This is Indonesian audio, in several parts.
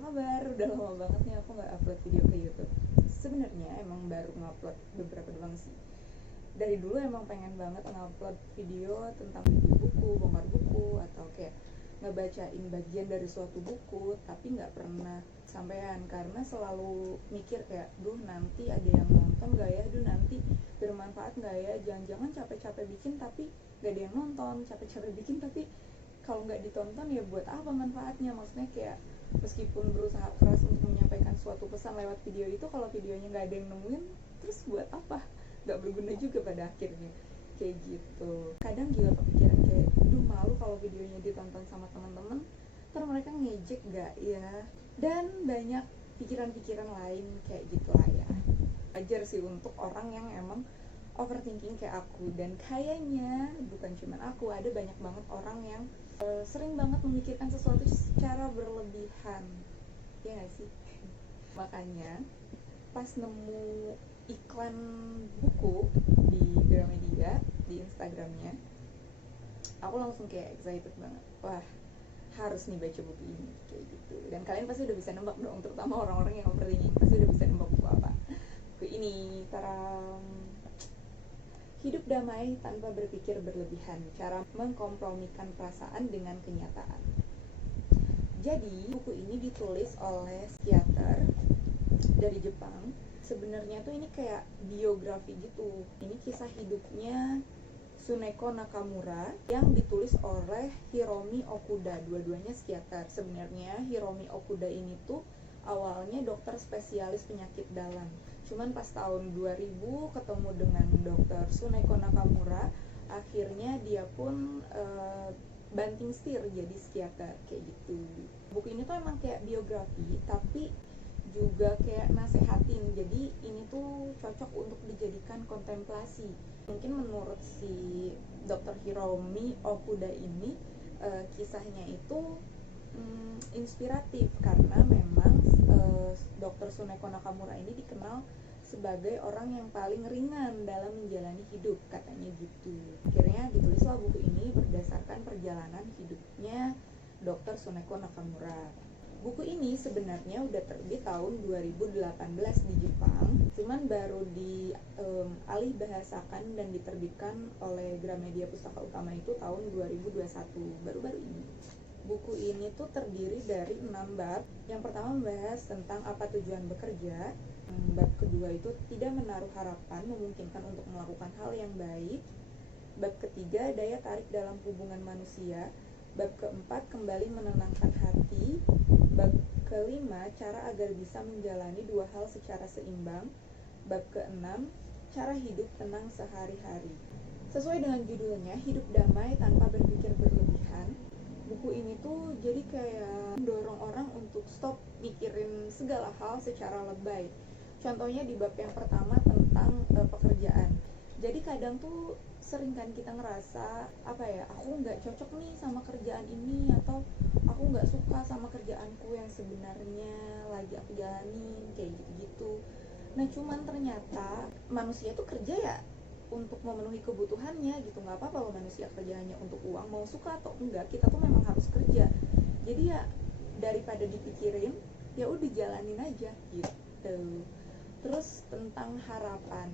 kabar? Udah lama banget nih aku nggak upload video ke YouTube. Sebenarnya emang baru ngupload beberapa doang sih. Dari dulu emang pengen banget ngupload video tentang video buku, bongkar buku, atau kayak ngebacain bagian dari suatu buku, tapi nggak pernah sampean karena selalu mikir kayak, duh nanti ada yang nonton nggak ya, duh nanti bermanfaat nggak ya, jangan-jangan capek-capek bikin tapi nggak ada yang nonton, capek-capek bikin tapi kalau nggak ditonton ya buat apa manfaatnya. Maksudnya kayak meskipun berusaha keras untuk menyampaikan suatu pesan lewat video itu, kalau videonya nggak ada yang nemuin, terus buat apa, nggak berguna juga pada akhirnya. Kayak gitu. Kadang juga kepikiran kayak, duh malu kalau videonya ditonton sama teman-teman, ntar mereka ngejek gak ya, dan banyak pikiran-pikiran lain kayak gitulah ya. Wajar sih untuk orang yang emang overthinking kayak aku, dan kayaknya bukan cuma aku, ada banyak banget orang yang sering banget memikirkan sesuatu secara berlebihan, ya gak sih? Makanya pas nemu iklan buku di Gramedia, di Instagramnya, aku langsung kayak excited banget, wah harus nih baca buku ini, kayak gitu. Dan kalian pasti udah bisa nembak dong, terutama orang-orang yang overthinking pasti udah bisa nembak buku apa. Buku ini, taram, Hidup Damai Tanpa Berpikir Berlebihan, Cara Mengkompromikan Perasaan dengan Kenyataan. Jadi, buku ini ditulis oleh psikiater dari Jepang. Sebenarnya tuh ini kayak biografi gitu. Ini kisah hidupnya Tsuneko Nakamura yang ditulis oleh Hiromi Okuda. Dua-duanya psikiater. Sebenarnya Hiromi Okuda ini tuh awalnya dokter spesialis penyakit dalam. Cuman pas tahun 2000 ketemu dengan dokter Tsuneko Nakamura, akhirnya dia pun banting setir jadi psikiater, kayak gitu. Buku ini tuh emang kayak biografi, tapi juga kayak nasehatin. Jadi ini tuh cocok untuk dijadikan kontemplasi. Mungkin menurut si dokter Hiromi Okuda ini, kisahnya itu inspiratif karena memang dokter Tsuneko Nakamura ini dikenal sebagai orang yang paling ringan dalam menjalani hidup, katanya gitu. Akhirnya ditulislah buku ini berdasarkan perjalanan hidupnya dokter Tsuneko Nakamura. Buku ini sebenarnya udah terbit tahun 2018 di Jepang, cuman baru dialih bahasakan dan diterbitkan oleh Gramedia Pustaka Utama itu tahun 2021, baru-baru ini. Buku ini tuh terdiri dari 6 bab. Yang pertama membahas tentang apa tujuan bekerja. Bab kedua itu tidak menaruh harapan, memungkinkan untuk melakukan hal yang baik. Bab ketiga, daya tarik dalam hubungan manusia. Bab keempat, kembali menenangkan hati. Bab kelima, cara agar bisa menjalani dua hal secara seimbang. Bab keenam, cara hidup tenang sehari-hari. Sesuai dengan judulnya, Hidup Damai Tanpa Berpikir Berlebihan, buku ini tuh jadi kayak mendorong orang untuk stop mikirin segala hal secara lebay. Contohnya di bab yang pertama tentang pekerjaan. Jadi kadang tuh sering kan kita ngerasa, apa ya, aku nggak cocok nih sama kerjaan ini, atau aku nggak suka sama kerjaanku yang sebenarnya lagi aku jalanin, kayak gitu-gitu. Nah cuman ternyata manusia tuh kerja ya untuk memenuhi kebutuhannya gitu. Nggak apa-apa loh manusia kerjanya untuk uang, mau suka atau enggak, kita tuh memang harus kerja. Jadi ya daripada dipikirin, ya udah jalanin aja gitu. Terus tentang harapan,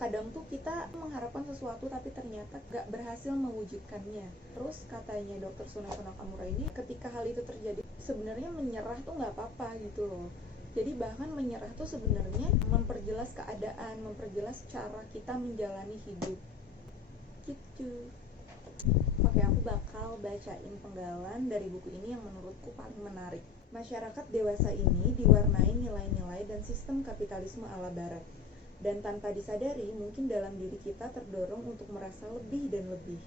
kadang tuh kita mengharapkan sesuatu tapi ternyata gak berhasil mewujudkannya. Terus katanya dokter Tsuneko Nakamura ini, ketika hal itu terjadi, sebenarnya menyerah tuh gak apa-apa gitu loh. Jadi bahkan menyerah tuh sebenarnya memperjelas keadaan, memperjelas cara kita menjalani hidup gitu. Oke, aku bakal bacain penggalan dari buku ini yang menurutku paling menarik. Masyarakat dewasa ini diwarnai nilai-nilai dan sistem kapitalisme ala barat. Dan tanpa disadari, mungkin dalam diri kita terdorong untuk merasa lebih dan lebih.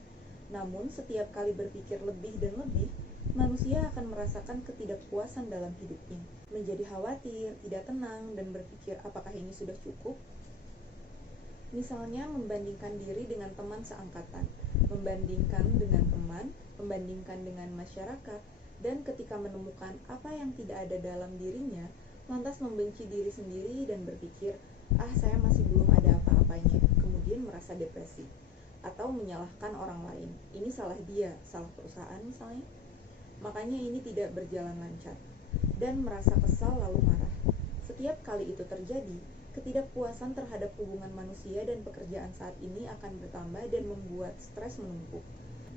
Namun, setiap kali berpikir lebih dan lebih, manusia akan merasakan ketidakpuasan dalam hidupnya. Menjadi khawatir, tidak tenang, dan berpikir apakah ini sudah cukup? Misalnya membandingkan diri dengan teman seangkatan, membandingkan dengan teman, membandingkan dengan masyarakat, dan ketika menemukan apa yang tidak ada dalam dirinya, lantas membenci diri sendiri dan berpikir, saya masih belum ada apa-apanya, kemudian merasa depresi. Atau menyalahkan orang lain, ini salah dia, salah perusahaan misalnya. Makanya ini tidak berjalan lancar. dan merasa kesal lalu marah. Setiap kali itu terjadi, ketidakpuasan terhadap hubungan manusia dan pekerjaan saat ini akan bertambah dan membuat stres menumpuk.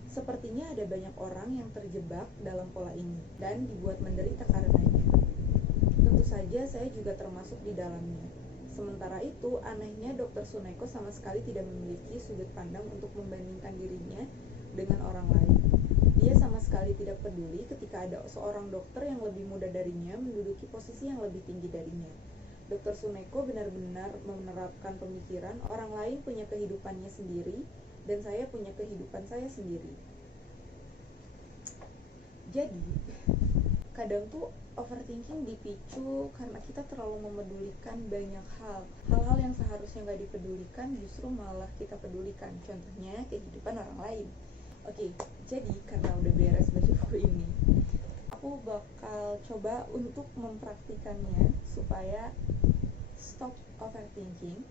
Sepertinya ada banyak orang yang terjebak dalam pola ini dan dibuat menderita karenanya. Tentu saja saya juga termasuk di dalamnya. Sementara itu, anehnya Dr. Suneko sama sekali tidak memiliki sudut pandang untuk membandingkan dirinya dengan orang lain. Dia sama sekali tidak peduli ketika ada seorang dokter yang lebih muda darinya menduduki posisi yang lebih tinggi darinya. Dr. Suneko benar-benar menerapkan pemikiran orang lain punya kehidupannya sendiri dan saya punya kehidupan saya sendiri. Jadi, kadang tuh overthinking dipicu karena kita terlalu memedulikan banyak hal-hal yang seharusnya nggak dipedulikan justru malah kita pedulikan, contohnya kehidupan orang lain. Oke, jadi karena udah beres baca buku ini, aku bakal coba untuk mempraktikannya supaya stop overthinking.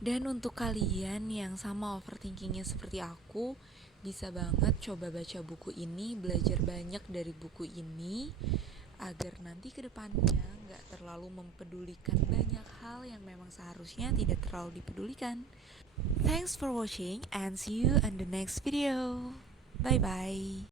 Dan untuk kalian yang sama overthinkingnya seperti aku, bisa banget coba baca buku ini, belajar banyak dari buku ini, agar nanti kedepannya nggak terlalu mempedulikan banyak hal yang memang seharusnya tidak terlalu dipedulikan. Thanks for watching and see you in the next video. Bye bye.